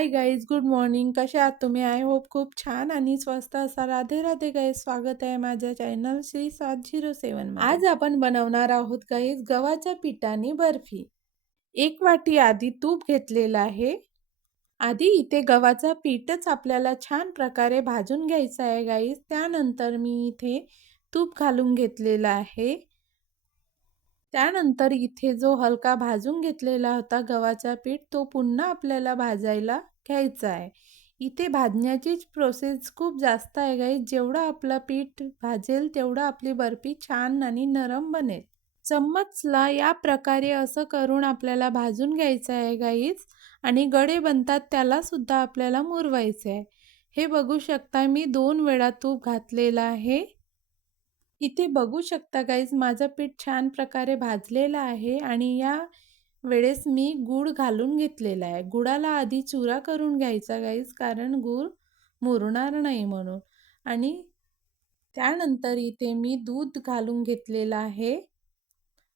Hi guys, good morning. कसे आहात तुम्ही? आय होप खूप छान आणि स्वस्त असा. राधे राधे गाईज, स्वागत आहे माझ्या चॅनल श्री 707 मध्ये. आज आपण बनवणार आहोत गाईज गव्हाच्या पिठाने बर्फी. 1 वाटी आधी तूप घेतलेलं आहे. आधी इथे गव्हाचं पीठच आपल्याला छान प्रकारे भाजून घ्यायचं आहे गाईज. त्यानंतर मी इथे तूप घालून घेतलेलं आहे. त्यानंतर इथे जो हलका भाजून घेतलेला होता गव्हाचा पीठ, तो पुन्हा आपल्याला भाजायला घ्यायचा आहे. इथे भाजण्याची प्रोसेस खूप जास्त आहे गाईज. जेवढं आपलं पीठ भाजेल तेवढं आपली बर्फी छान आणि नरम बनेल. चम्मचला या प्रकारे असं करून आपल्याला भाजून घ्यायचं आहे गाईज. आणि गडे बनतात त्याला सुद्धा आपल्याला मुरवायचे आहे. हे बघू शकता, मी 2 वेळा तूप घातलेलं आहे. इथे बघू शकता गाईज, माझं पीठ छान प्रकारे भाजलेलं आहे आणि या वेळेस मी गूळ घालून घेतलेला आहे. गुळाला आधी चुरा करून घ्यायचा गाईज, कारण गूळ मुरणार नाही म्हणून. आणि त्यानंतर इथे मी दूध घालून घेतलेलं आहे.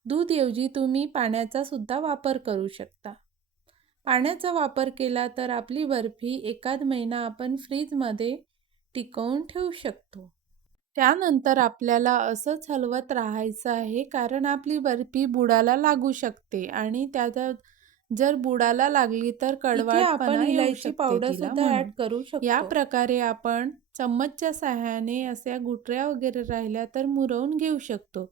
दूधऐवजी तुम्ही पाण्याचा सुद्धा वापर करू शकता. पाण्याचा वापर केला तर आपली बर्फी एखाद महिना आपण फ्रीजमध्ये टिकवून ठेवू शकतो. त्यानंतर आपल्याला असंच हलवत राहायचं आहे, कारण आपली बर्फी बुडाला लागू शकते आणि त्यात जर बुडाला लागली तर कडवटपणा येऊ इलायची पावडर सुद्धा ॲड करू शकतो. या प्रकारे आपण चम्मचच्या सहाय्याने अशा गुठळ्या वगैरे राहिल्या तर मुरवून घेऊ शकतो.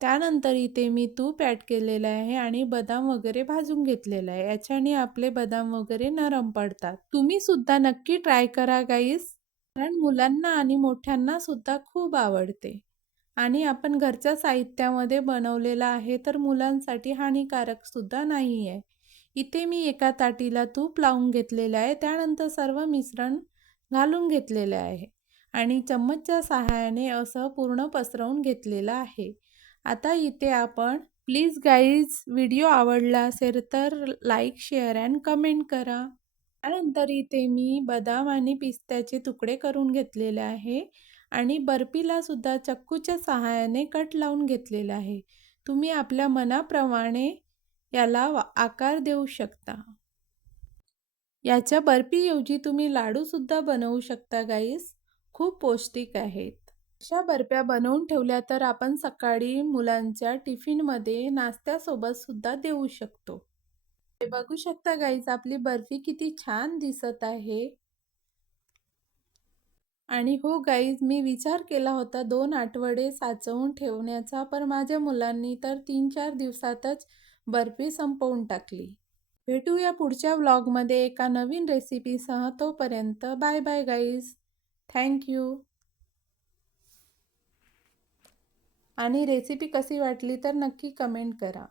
त्यानंतर इथे मी तूप ॲड केलेलं आहे आणि बदाम वगैरे भाजून घेतलेला आहे. याच्याने आपले बदाम वगैरे नरम पडतात. तुम्ही सुद्धा नक्की ट्राय करा गाईज, कारण मुलांना आणि मोठ्यांना सुद्धा खूप आवडते. आणि आपण घरच्या साहित्यामध्ये बनवलेला आहे, तर मुलांसाठी हानिकारक सुद्धा नाही आहे. इथे मी एका ताटीला तूप लावून घेतलेलं आहे. त्यानंतर सर्व मिश्रण घालून घेतलेलं आहे आणि चम्मचच्या सहाय्याने असं पूर्ण पसरवून घेतलेलं आहे. आता इथे आपण प्लीज गाईज, व्हिडिओ आवडला असेल तर लाईक, शेअर अँड कमेंट करा. त्यानंतर इथे मी बदाम आणि पिस्त्याचे तुकडे करून घेतलेले आहे आणि बर्फीला सुद्धा चक्कूच्या सहाय्याने कट लावून घेतलेला आहे. तुम्ही आपल्या मनाप्रमाणे याला आकार देऊ शकता. याच्या बर्फीऐवजी तुम्ही लाडू सुद्धा बनवू शकता गाईस. खूप पौष्टिक आहेत. अशा बर्फ्या बनवून ठेवल्या तर आपण सकाळी मुलांच्या टिफिनमध्ये नाश्त्यासोबत सुद्धा देऊ शकतो. हे बघू शकता गाईज, आपली बर्फी किती छान दिसत आहे. आणि हो गाईज, मी विचार केला होता 2 आठवडे साचवून ठेवण्याचा, पण माझ्या मुलांनी तर 3-4 दिवसातच बर्फी संपवून टाकली. भेटूया पुढच्या व्लॉगमध्ये एका नवीन रेसिपीसह. तोपर्यंत bye bye guys. Thank you. आणि रेसिपी कशी वाटली तर नक्की कमेंट करा.